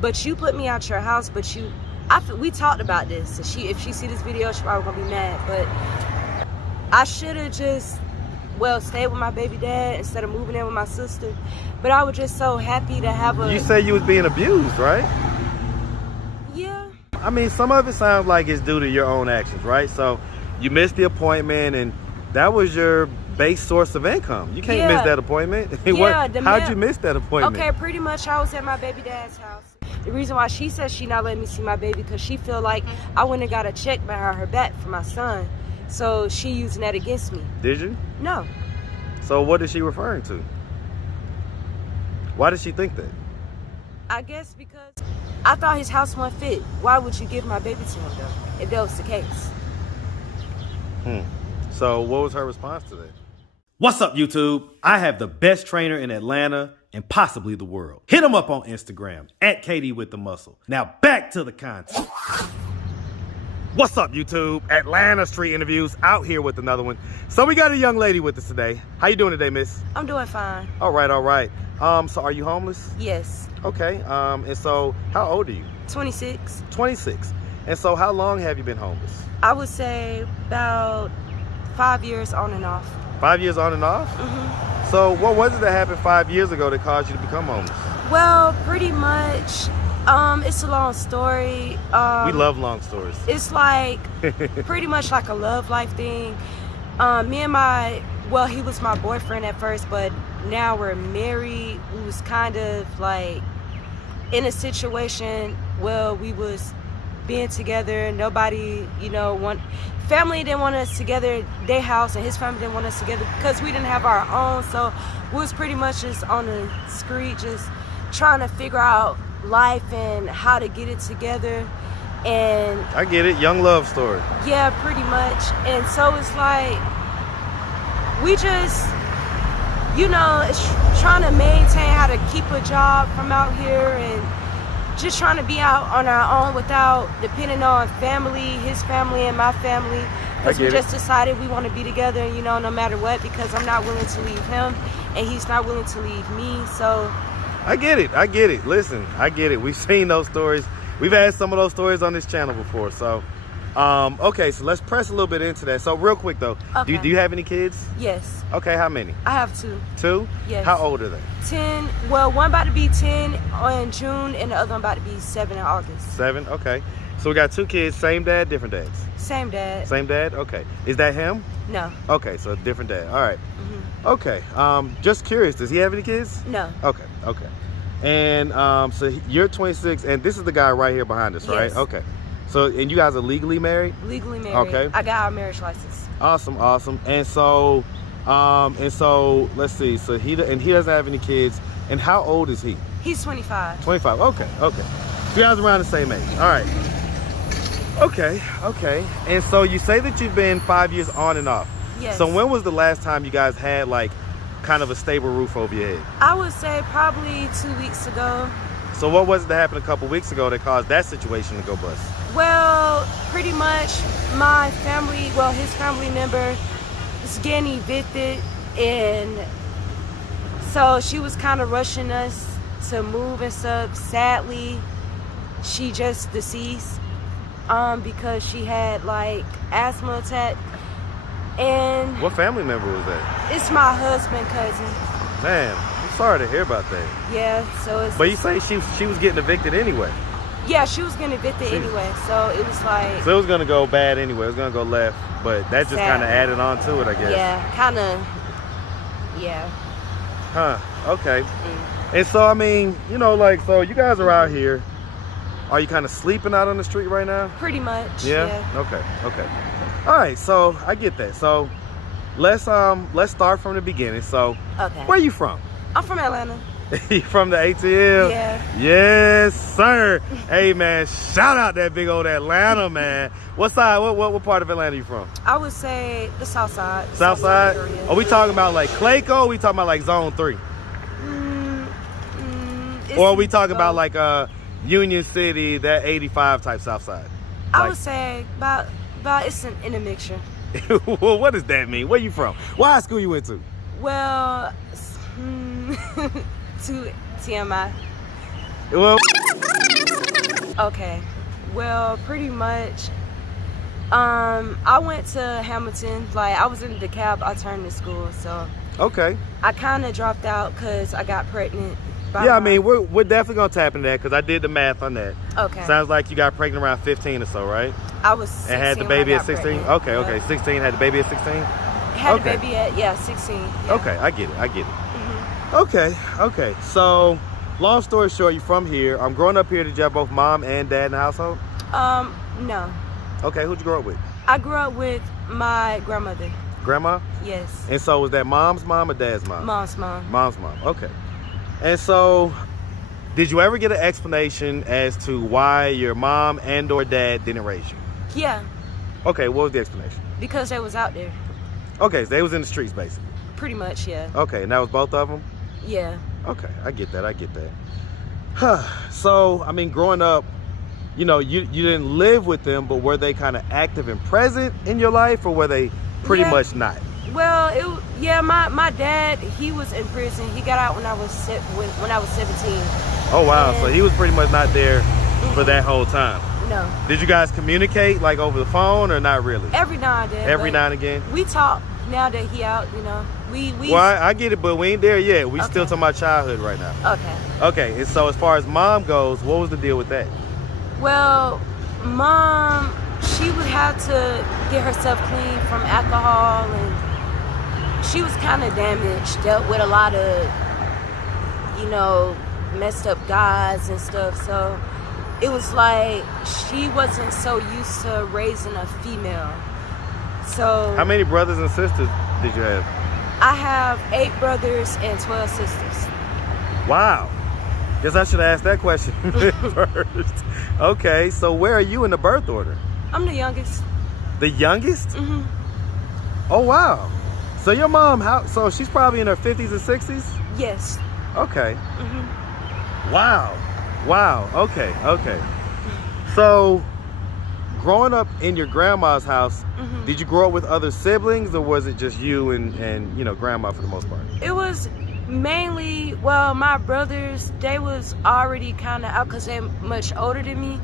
but you put me out your house, but we talked about this. So if she see this video, she probably gonna be mad, but I should have just, stayed with my baby dad instead of moving in with my sister. But I was just so happy to have You say you was being abused, right? Yeah. I mean, some of it sounds like it's due to your own actions, right? So you missed the appointment, and that was your base source of income. You can't miss that appointment. How'd you miss that appointment? Okay, pretty much I was at my baby dad's house. The reason why she says she not letting me see my baby because she feel like I went and got a check behind her back for my son. So she using that against me. Did you? No. So what is she referring to? Why did she think that? I guess because I thought his house wasn't fit. Why would you give my baby to him though, if that was the case? So what was her response to that? What's up, YouTube? I have the best trainer in Atlanta and possibly the world. Hit him up on Instagram at KD with the Muscle. Now back to the content. What's up, YouTube? Atlanta Street Interviews out here with another one. So we got a young lady with us today. How you doing today, miss? I'm doing fine. All right, all right. So are you homeless? Yes. Okay. And so how old are you? 26. 26. And so how long have you been homeless? I would say about 5 years on and off. 5 years on and off? Mm-hmm. So what was it that happened 5 years ago that caused you to become homeless? Well, pretty much, it's a long story. We love long stories. It's like pretty much like a love life thing. Me and he was my boyfriend at first, but now we're married. We was kind of like in a situation where we was being together. Nobody, family didn't want us together, their house, and his family didn't want us together because we didn't have our own. So we was pretty much just on the street, just trying to figure out life and how to get it together. And I get it, young love story. Yeah, pretty much. And so it's like we just, it's trying to maintain how to keep a job from out here and just trying to be out on our own without depending on family, his family and my family. Because we just decided we want to be together, no matter what, because I'm not willing to leave him and he's not willing to leave me. So I get it. Listen, I get it. We've seen those stories. We've had some of those stories on this channel before. So, okay, so let's press a little bit into that. So real quick though, okay. Do you have any kids? Yes. Okay, how many? I have 2. 2? Yes. How old are they? 10. Well, one about to be 10 in June and the other one about to be 7 in August. 7, okay. So we got 2 kids, same dad, different dads? Same dad. Same dad? Okay. Is that him? No. Okay, so different dad. All right. Mm-hmm. Okay. Just curious, does he have any kids? No. Okay. And so you're 26, and this is the guy right here behind us, right? Yes. Okay. So, and you guys are legally married? Legally married. Okay. I got our marriage license. Awesome. And so, let's see. So he doesn't have any kids. And how old is he? He's 25. 25. Okay. So you guys around the same age. All right. Okay. And so you say that you've been 5 years on and off. Yes. So when was the last time you guys had like kind of a stable roof over your head? I would say probably 2 weeks ago. So what was it that happened a couple weeks ago that caused that situation to go bust? Well, pretty much my family, his family member was getting evicted, and so she was kind of rushing us to move and stuff. Sadly, she just deceased because she had like asthma attack. And what family member was that? It's my husband cousin. Man, I'm sorry to hear about that. Yeah, so it's... But you say she was getting evicted anyway? Yeah, she was getting evicted anyway, so it was like... So it was going to go bad anyway, it was going to go left, but that just kind of added on to it, I guess. Yeah, kind of, yeah. Huh, okay. And so, I mean, so you guys are out here. Are you kind of sleeping out on the street right now? Pretty much, yeah. Okay. All right, so I get that. So let's start from the beginning. So where are you from? I'm from Atlanta. You from the ATL? Yeah. Yes, sir. Hey man, shout out that big old Atlanta, man. What side? What part of Atlanta you from? I would say the South Side. South Side? Are we talking about like Clayco? Or are we talking about like Zone 3? Or are we talking about like Union City, that 85 type South Side? I would say about it's in a mixture. Well, what does that mean? Where you from? What high school you went to? Well, to TMI. Well, Okay. Well, pretty much. I went to Hamilton. Like, I was in DeKalb alternative school, so. Okay. I kind of dropped out because I got pregnant. Yeah, I mean, we're definitely gonna tap into that because I did the math on that. Okay. Sounds like you got pregnant around 15 or so, right? I was 16 and had the baby when I at got 16. pregnant. Okay, 16. Had the baby at 16. Had the baby at 16. Yeah. Okay, I get it. Okay. So, long story short, you're from here. I'm growing up here. Did you have both mom and dad in the household? No. Okay, who'd you grow up with? I grew up with my grandmother. Grandma? Yes. And so was that mom's mom or dad's mom? Mom's mom. Mom's mom. Okay. And so, did you ever get an explanation as to why your mom and or dad didn't raise you? Yeah. Okay, what was the explanation? Because they was out there. Okay, so they was in the streets basically. Pretty much, yeah. Okay, and that was both of them? Yeah. Okay, I get that. So, I mean, growing up, you know, you didn't live with them, but were they kind of active and present in your life, or were they pretty much not? Well, my dad, he was in prison. He got out when I was 17. Oh wow, and so he was pretty much not there for that whole time. No. Did you guys communicate like over the phone or not really? Every now and then. Every now and again? We talk now that he out, you know. We Well, I get it, but we ain't there yet. We still talking about childhood right now. Okay. Okay, and so as far as mom goes, what was the deal with that? Well, mom, she would have to get herself clean from alcohol, and she was kind of damaged, dealt with a lot of, you know, messed up guys and stuff. So it was like she wasn't so used to raising a female. So how many brothers and sisters did you have? I have 8 brothers and 12 sisters. Wow. Guess I should have asked that question first. Okay, so where are you in the birth order? I'm the youngest. The youngest? Mm-hmm. Oh, wow. So your mom, so she's probably in her 50s and 60s? Yes. Okay. Mm-hmm. Wow. Okay. So, growing up in your grandma's house, did you grow up with other siblings, or was it just you and you know, grandma for the most part? It was mainly, well, my brothers, they was already kind of out because they're much older than me.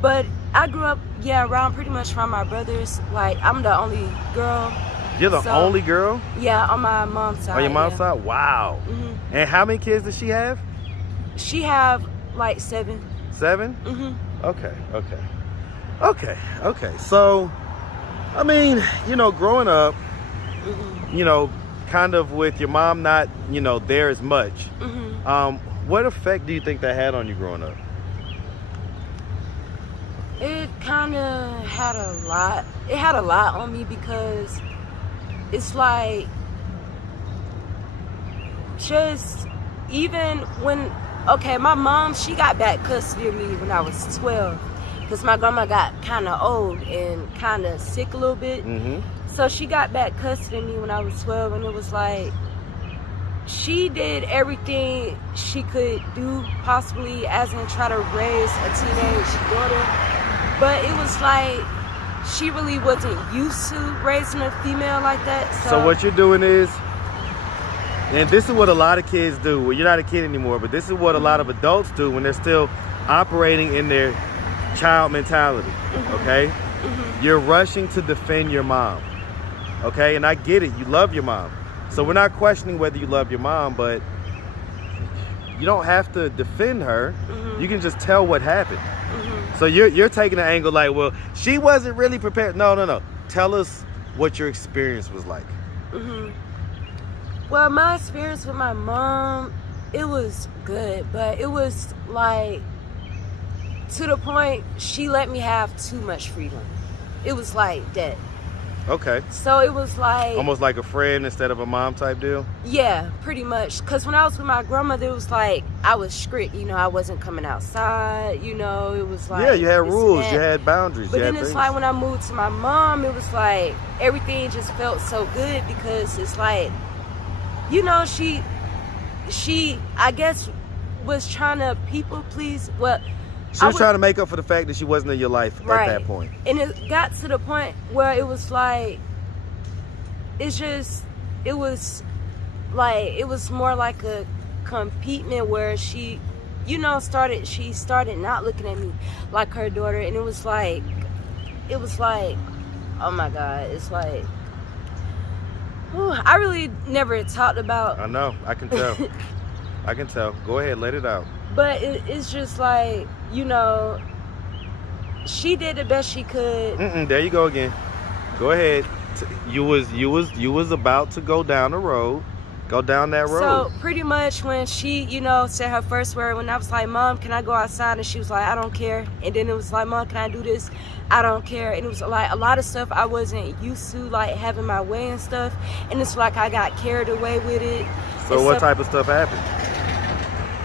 But I grew up, around pretty much from my brothers. Like, I'm the only girl. You're the only girl? Yeah, on my mom's side. On your mom's side? Wow. Mm-hmm. And how many kids does she have? She have like 7. 7? Mm-hmm. Okay. So, I mean, you know, growing up, you know, kind of with your mom not, you know, there as much, what effect do you think that had on you growing up? It kind of had a lot. It had a lot on me because it's like, just even when, my mom, she got back custody of me when I was 12 because my grandma got kind of old and kind of sick a little bit. So she got back custody of me when I was 12, and it was like, she did everything she could do possibly, as in try to raise a teenage daughter. But it was like, she really wasn't used to raising a female like that. So what you're doing is, and this is what a lot of kids do, well, you're not a kid anymore, but this is what a lot of adults do when they're still operating in their child mentality, okay? You're rushing to defend your mom, okay? And I get it, you love your mom. So we're not questioning whether you love your mom, but you don't have to defend her. You can just tell what happened. So you're taking an angle like, well, she wasn't really prepared. No. Tell us what your experience was like. Well, my experience with my mom, it was good, but it was like, to the point she let me have too much freedom. It was like that. Okay. So it was like, almost like a friend instead of a mom type deal? Yeah, pretty much. Because when I was with my grandmother, it was like, I was strict, you know, I wasn't coming outside, you know, it was like, yeah, you had rules, you had boundaries. But then it's like, when I moved to my mom, it was like, everything just felt so good, because it's like, you know, she I guess was trying to people please. Well, she was trying to make up for the fact that she wasn't in your life at that point. And it got to the point where it was like, it was more like a competement where she you know, she started not looking at me like her daughter, and it was like, oh my God, it's like, whew, I really never talked about. I know, I can tell. I can tell. Go ahead, let it out. But it's just like, you know, she did the best she could. There you go again. Go ahead. You was about to go down the road. Go down that road. So pretty much when she, you know, said her first word, when I was like, Mom, can I go outside? And she was like, I don't care. And then it was like, Mom, can I do this? I don't care. And it was like a lot of stuff I wasn't used to, like having my way and stuff. And it's like I got carried away with it. So what type of stuff happened?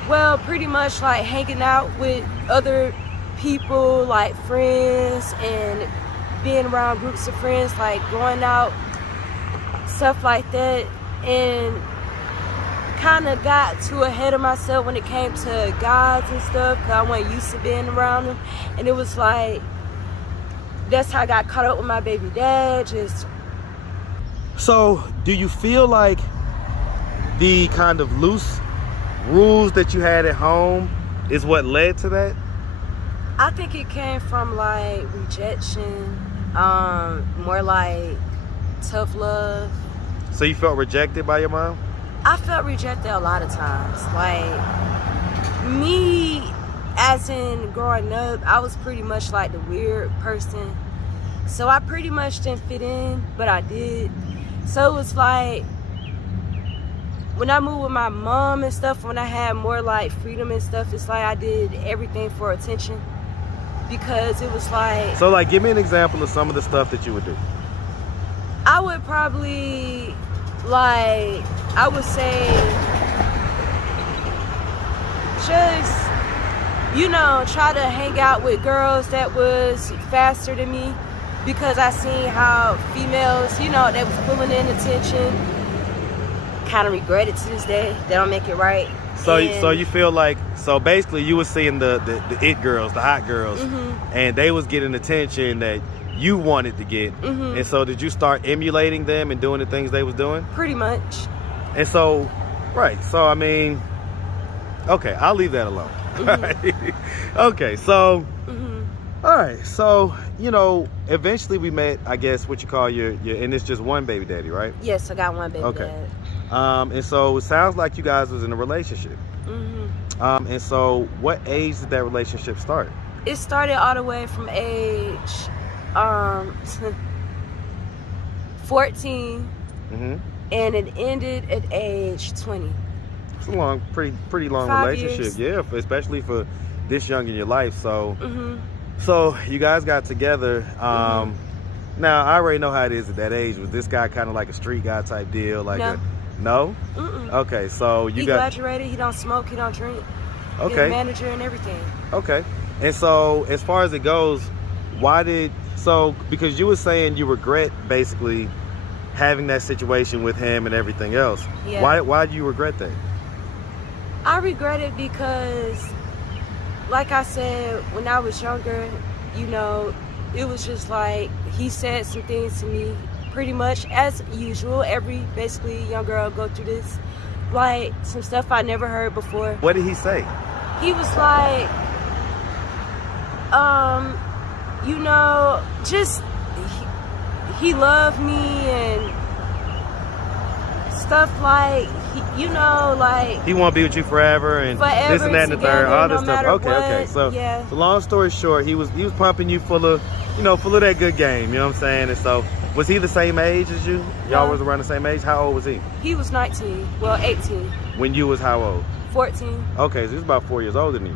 Well, pretty much like hanging out with other people, like friends, and being around groups of friends, like going out, stuff like that. And kind of got too ahead of myself when it came to guys and stuff, because I wasn't used to being around them. And it was like, that's how I got caught up with my baby dad. So do you feel like the kind of loose rules that you had at home is what led to that? I think it came from like rejection, more like tough love. So you felt rejected by your mom? I felt rejected a lot of times. Like, me, as in growing up, I was pretty much like the weird person. So I pretty much didn't fit in, but I did. So it was like, when I moved with my mom and stuff, when I had more like freedom and stuff, it's like I did everything for attention. Because it was like... So like, give me an example of some of the stuff that you would do. I would probably, like, I would say, just, you know, try to hang out with girls that was faster than me, because I seen how females, you know, that was pulling in attention, kind of regret it to this day. They don't make it right. So you feel like, so basically you were seeing the it girls, the hot girls, and they was getting attention that you wanted to get. And so did you start emulating them and doing the things they was doing? Pretty much. And so, right, so I mean, okay, I'll leave that alone. Okay, so, all right, so, you know, eventually we met, I guess, what you call your and it's just one baby daddy, right? Yes, I got one baby dad. And so it sounds like you guys was in a relationship. And so what age did that relationship start? It started all the way from age 14, and it ended at age 20. It's a long, pretty long 5 relationship. years. Yeah, especially for this young in your life. So, so you guys got together. Now I already know how it is at that age. Was this guy kind of like a street guy type deal? Like no? Okay, so he graduated. He don't smoke. He don't drink. Okay. He's a manager and everything. Okay. And so as far as it goes, because you were saying you regret basically having that situation with him and everything else. Yeah. Why do you regret that? I regret it because, like I said, when I was younger, you know, it was just like he said some things to me, pretty much as usual. Every basically young girl go through this, like some stuff I never heard before. What did he say? He was like, you know, just he loved me and stuff like, you know, like he want to be with you forever and this and that and the third, all this stuff. Okay. So, so long story short, he was pumping you full of that good game. You know what I'm saying? And so, was he the same age as you? Y'all was around the same age. How old was he? He was 19. Well, 18. When you was how old? 14. Okay, so he was about 4 years older than you.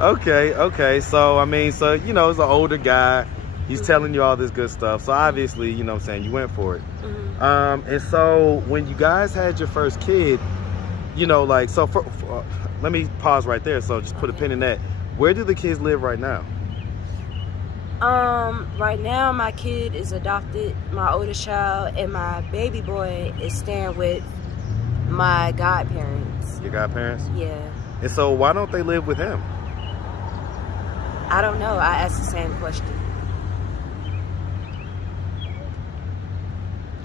Okay. So I mean, so you know, he's an older guy. He's telling you all this good stuff. So obviously, you know what I'm saying, you went for it. And so when you guys had your first kid, you know, like, so let me pause right there. So just put a pin in that. Where do the kids live right now? Right now my kid is adopted, my oldest child, and my baby boy is staying with my godparents. Your godparents? Yeah. And so why don't they live with him? I don't know. I asked the same question.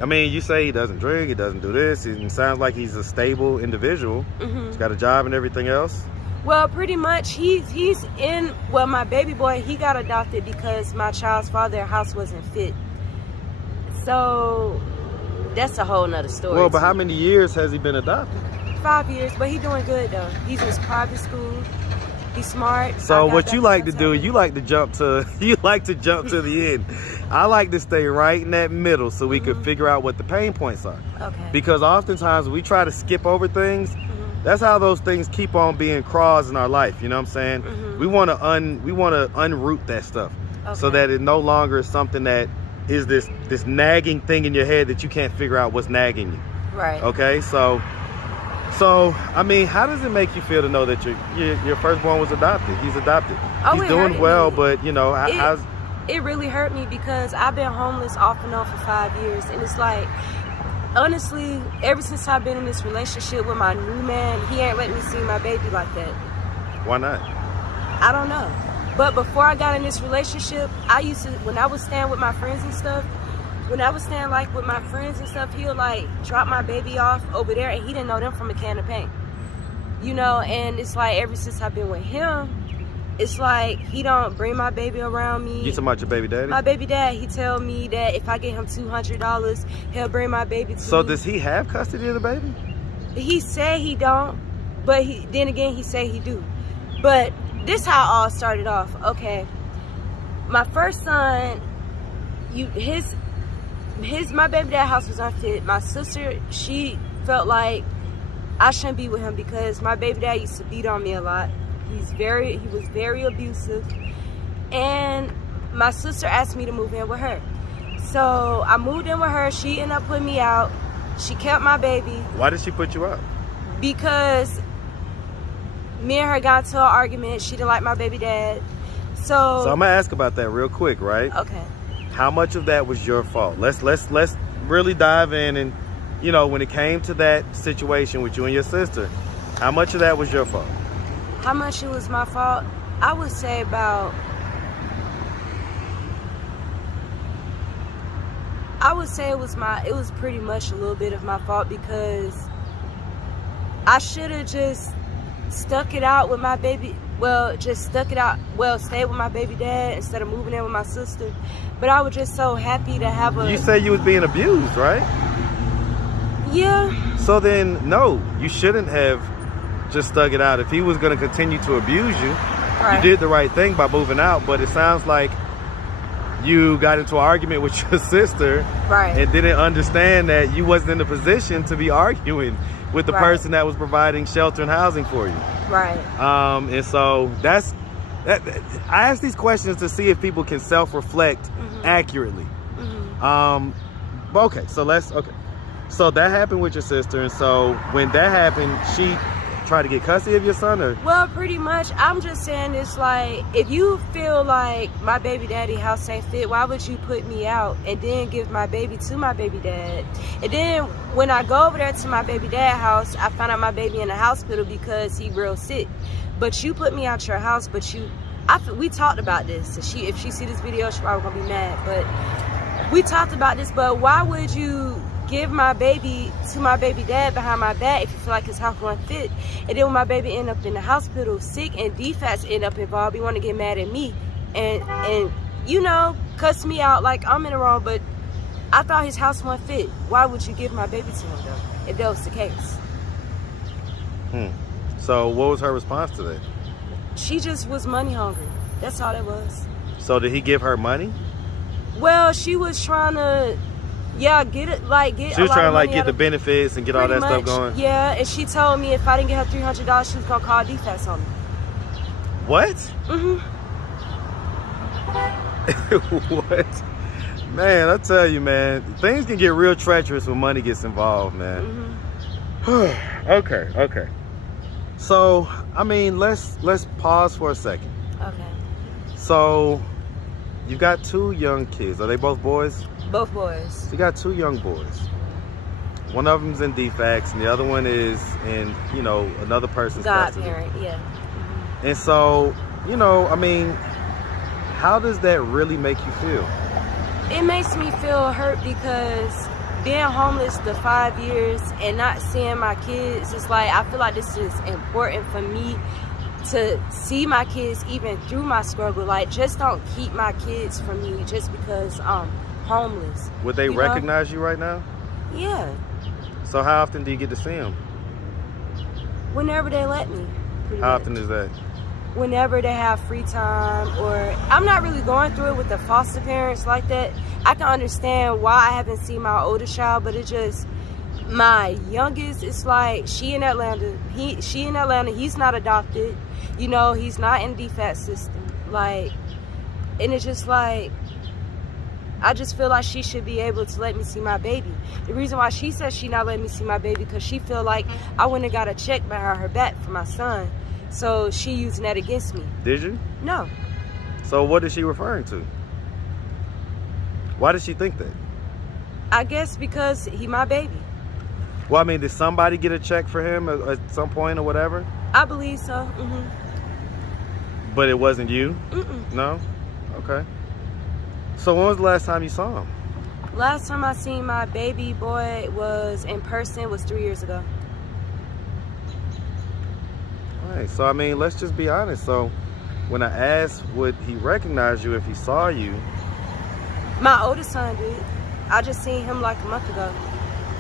I mean, you say he doesn't drink, he doesn't do this. It sounds like he's a stable individual. He's got a job and everything else. Well, pretty much he's in. Well, my baby boy, he got adopted because my child's father house wasn't fit. So that's a whole nother story. Well, but how many years has he been adopted? 5 years, but he's doing good though. He's in private school. He's smart. So what you like to do, you like to jump to the end. I like to stay right in that middle so we could figure out what the pain points are. Okay. Because oftentimes we try to skip over things. That's how those things keep on being crawls in our life. You know what I'm saying? We want to unroot that stuff so that it no longer is something that is this nagging thing in your head that you can't figure out what's nagging you. Right. Okay. So I mean, how does it make you feel to know that your firstborn was adopted? He's adopted. Oh, he's doing well, but you know, how's it really hurt me because I've been homeless off and on for 5 years, and it's like, honestly, ever since I've been in this relationship with my new man, he ain't let me see my baby like that. Why not? I don't know. But before I got in this relationship, I used to, when I was staying with my friends and stuff, he'll like drop my baby off over there, and he didn't know them from a can of paint. You know, and it's like ever since I've been with him, it's like he don't bring my baby around me. You talking about your baby daddy? My baby dad, he tell me that if I get him $200, he'll bring my baby to me. So does he have custody of the baby? He said he don't, but then again he said he do. But this how it all started off. Okay, my first son, my baby dad house was unfit. My sister, she felt like I shouldn't be with him because my baby dad used to beat on me a lot. He was very abusive, and my sister asked me to move in with her. So I moved in with her. She ended up putting me out. She kept my baby. Why did she put you out? Because me and her got into an argument. She didn't like my baby dad. So I'm gonna ask about that real quick, right? Okay. How much of that was your fault? Let's really dive in, and you know, when it came to that situation with you and your sister, how much of that was your fault? How much it was my fault? I would say about, it was pretty much a little bit of my fault because I should have just stuck it out with my baby. Well, stay with my baby dad instead of moving in with my sister. But I was just so happy to have a... You say you was being abused, right? Yeah. So then, no, you shouldn't have just stuck it out. If he was going to continue to abuse you, you did the right thing by moving out. But it sounds like you got into an argument with your sister and didn't understand that you wasn't in a position to be arguing with the person that was providing shelter and housing for you. Right. And so I ask these questions to see if people can self-reflect accurately. Okay, so so that happened with your sister, and so when that happened, she tried to get custody of your son, or? Well, pretty much. I'm just saying, it's like, if you feel like my baby daddy house ain't fit, why would you put me out and then give my baby to my baby dad? And then when I go over there to my baby dad house, I find out my baby in the hospital because he real sick. But you put me out your house, but we talked about this. So if she see this video, she's probably gonna be mad. But we talked about this. But why would you give my baby to my baby dad behind my back if you feel like his house wasn't fit? And then when my baby end up in the hospital sick and defects end up involved, you want to get mad at me and you know, cuss me out like I'm in the wrong. But I thought his house wasn't fit. Why would you give my baby to him though, if that was the case? So what was her response to that? She just was money hungry. That's all it was. So did he give her money? Well, she was trying to, get it, get. She was trying to get the benefits and get all that stuff going. Yeah, and she told me if I didn't get her $300, she was gonna call defects on me. What? What? Man, I tell you, man, things can get real treacherous when money gets involved, man. Okay. So, I mean, let's pause for a second. Okay. So, you've got 2 young kids. Are they both boys? Both boys. So you got 2 young boys. One of them's in DFACS, and the other one is in, another person's custody. Godparent, yeah. And so, I mean, how does that really make you feel? It makes me feel hurt because being homeless the 5 years and not seeing my kids, it's like I feel like this is important for me to see my kids even through my struggle. Like, just don't keep my kids from me just because I'm homeless. Would they recognize you right now? Yeah. So how often do you get to see them? Whenever they let me. How often is that? Whenever they have free time, or I'm not really going through it with the foster parents like that. I can understand why I haven't seen my oldest child, but it's just my youngest. It's like she in Atlanta. She in Atlanta. He's not adopted. You know, he's not in the DFAT system. Like, and it's just like, I just feel like she should be able to let me see my baby. The reason why she says she not letting me see my baby because she feel like I wouldn't have got a check behind her back for my son. So she using that against me. Did you? No. So what is she referring to? Why did she think that? I guess because he my baby. Well, I mean, did somebody get a check for him at some point or whatever? I believe so. But it wasn't you? Mm-mm. No? Okay. So when was the last time you saw him? Last time I seen my baby boy was in person was 3 years ago. All right. So, I mean, let's just be honest. So when I asked would he recognize you if he saw you? My oldest son did. I just seen him like a month ago.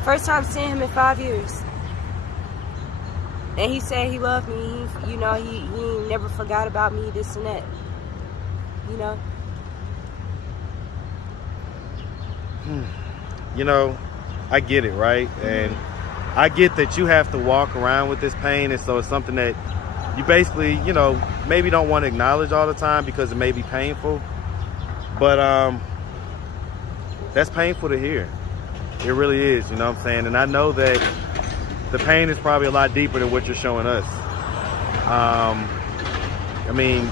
First time seeing him in 5 years. And he said he loved me. He never forgot about me, this and that. You know? You know, I get it, right? And I get that you have to walk around with this pain, and so it's something that you basically, you know, maybe don't want to acknowledge all the time because it may be painful. But that's painful to hear. It really is, you know what I'm saying? And I know that the pain is probably a lot deeper than what you're showing us. I mean,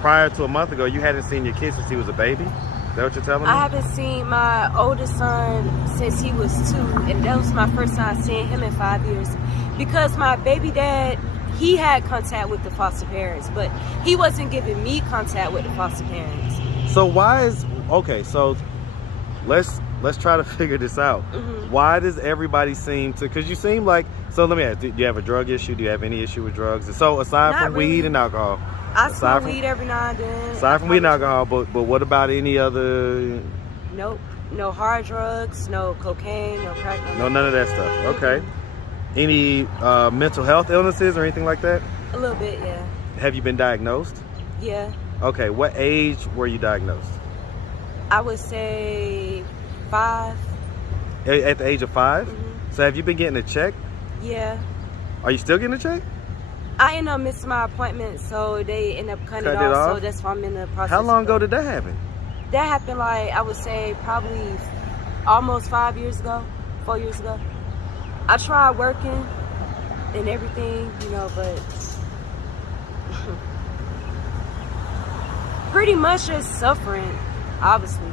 prior to a month ago, you hadn't seen your kid since he was a baby? Is that what you're telling me? I haven't seen my oldest son since he was 2, and that was my first time seeing him in 5 years. Because my baby dad, he had contact with the foster parents, but he wasn't giving me contact with the foster parents. So why is, okay, so let's try to figure this out. Why does everybody seem to, because you seem like, so let me ask, do you have a drug issue? Do you have any issue with drugs? And so aside Not from really. weed and alcohol, I smoke weed every now and then. aside from weed and alcohol, but what about any other? Nope. No hard drugs, no cocaine, no crack. No, none of that stuff. Okay. Any mental health illnesses or anything like that? A little bit, yeah. Have you been diagnosed? Yeah. Okay, what age were you diagnosed? I would say 5. At the age of 5? So have you been getting a check? Yeah. Are you still getting a check? I ended up missing my appointment, so they ended up cutting it Cutting it off, off? so that's why I'm in the process. How long ago did that happen? That happened, like, I would say probably almost 5 years ago, 4 years ago. I tried working and everything, you know, but pretty much just suffering, obviously.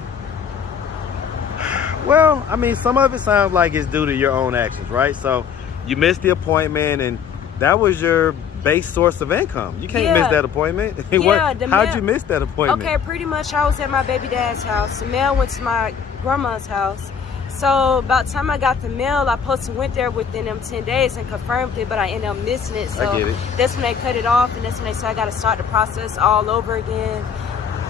Well, I mean, some of it sounds like it's due to your own actions, right? So you missed the appointment, and that was your base source of income. You can't miss that appointment. How'd you miss that appointment? Okay, pretty much I was at my baby dad's house. The mail went to my grandma's house. So about the time I got the mail, I supposed to went there within them 10 days and confirmed it, but I ended up missing it. So I get it. That's when they cut it off, and that's when they said I got to start the process all over again.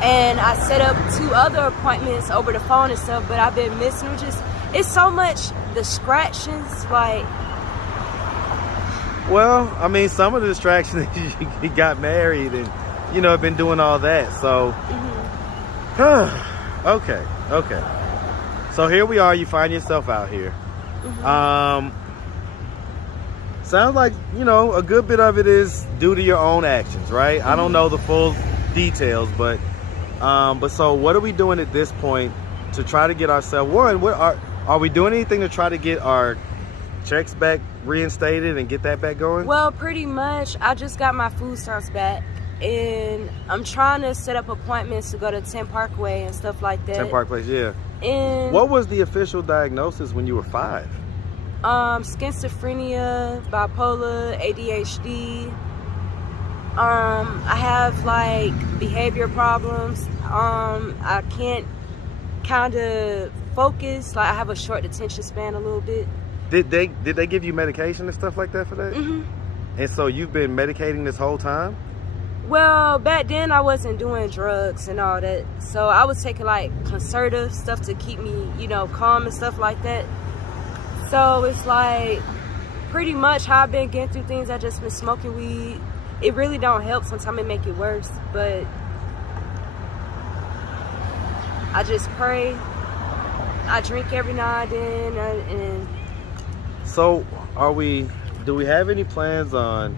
And I set up 2 other appointments over the phone and stuff, but I've been missing them. It's so much distractions, like. Well, I mean, some of the distractions, you got married and, you know, been doing all that. So, okay. So here we are, you find yourself out here. Sounds like, you know, a good bit of it is due to your own actions, right? I don't know the full details, but so what are we doing at this point to try to get ourselves, are we doing anything to try to get our checks back reinstated and get that back going? Well, pretty much I just got my food stamps back, and I'm trying to set up appointments to go to 10 Parkway and stuff like that. 10 Park Place, yeah. And what was the official diagnosis when you were 5? Schizophrenia, bipolar, ADHD. I have like behavior problems. I can't kind of focus. Like I have a short attention span a little bit. Did they give you medication and stuff like that for that? Mm-hmm. And so you've been medicating this whole time? Well, back then I wasn't doing drugs and all that. So I was taking like concertative stuff to keep me, you know, calm and stuff like that. So it's like pretty much how I've been getting through things. I just been smoking weed. It really don't help. Sometimes it make it worse. But I just pray. I drink every now and then. And So do we have any plans on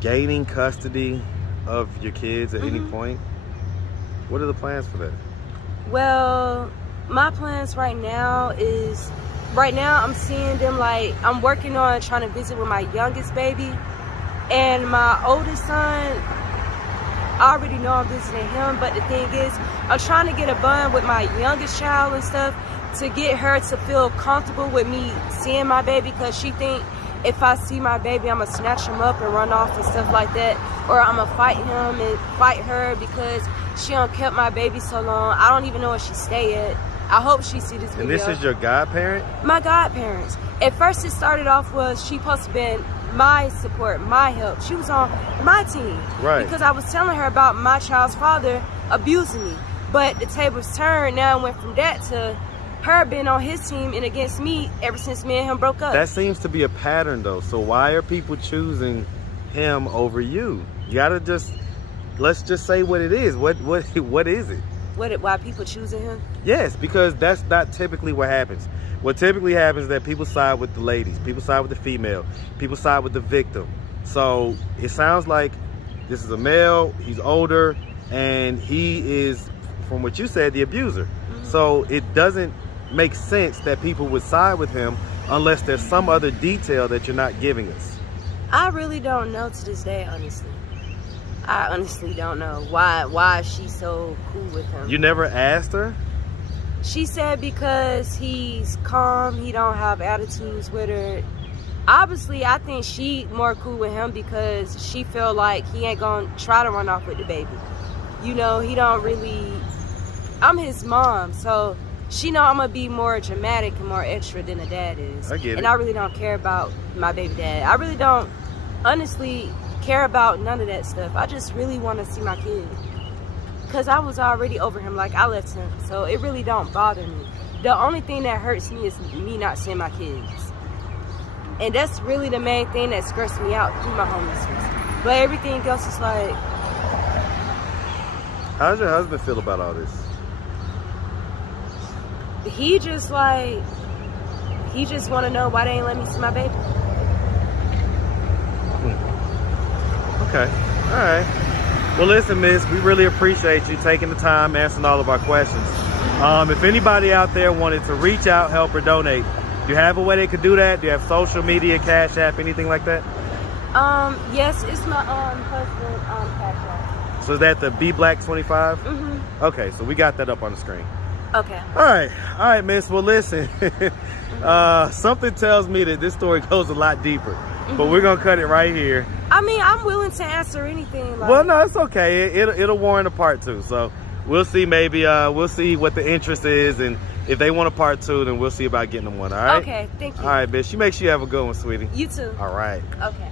gaining custody of your kids at any point? What are the plans for that? well, my plans right now I'm seeing them, like I'm working on trying to visit with my youngest baby, and my oldest son, I already know I'm visiting him, but the thing is I'm trying to get a bond with my youngest child and stuff to get her to feel comfortable with me seeing my baby, because she think if I see my baby I'm gonna snatch him up and run off and stuff like that, or I'm gonna fight him and fight her because she done kept my baby so long. I don't even know where she stay at. I hope she see this video. And this is your godparent? My godparents. At first it started off was she supposed to be my support, my help. She was on my team. Right. Because I was telling her about my child's father abusing me. But the tables turned. Now it went from that to her being on his team and against me ever since me and him broke up. That seems to be a pattern though. So why are people choosing him over you? You gotta let's just say what it is. What is it? Why people choosing him? Yes, because that's not typically what happens. What typically happens is that people side with the ladies, people side with the female, people side with the victim. So it sounds like this is a male, he's older, and he is, from what you said, the abuser. So it doesn't make sense that people would side with him unless there's some other detail that you're not giving us. I really don't know to this day, honestly. I honestly don't know why she's so cool with him. You never asked her? She said because he's calm, he don't have attitudes with her. Obviously, I think she more cool with him because she feel like he ain't gonna try to run off with the baby. You know, he don't really... I'm his mom, so she know I'm gonna be more dramatic and more extra than a dad is. I get it. And I really don't care about my baby dad. I really don't, honestly, care about none of that stuff. I just really want to see my kid. Because I was already over him, like I left him. So it really don't bother me. The only thing that hurts me is me not seeing my kids. And that's really the main thing that stressed me out through my homelessness. But everything else is like... How does your husband feel about all this? He just want to know why they ain't let me see my baby. Okay, all right. Well, listen, miss, we really appreciate you taking the time, answering all of our questions. If anybody out there wanted to reach out, help, or donate, do you have a way they could do that? Do you have social media, Cash App, anything like that? Yes, it's my husband, Cash App. So is that the Be Black 25? Mm-hmm. Okay, so we got that up on the screen. Okay. All right, miss. Well, listen, something tells me that this story goes a lot deeper, but we're gonna cut it right here. I mean, I'm willing to answer anything. Like... Well, no, it's okay. It'll warrant a part 2. So we'll see. Maybe we'll see what the interest is, and if they want a part 2, then we'll see about getting them one. All right. Okay. Thank you. All right, bitch. You make sure you have a good one, sweetie. You too. All right. Okay.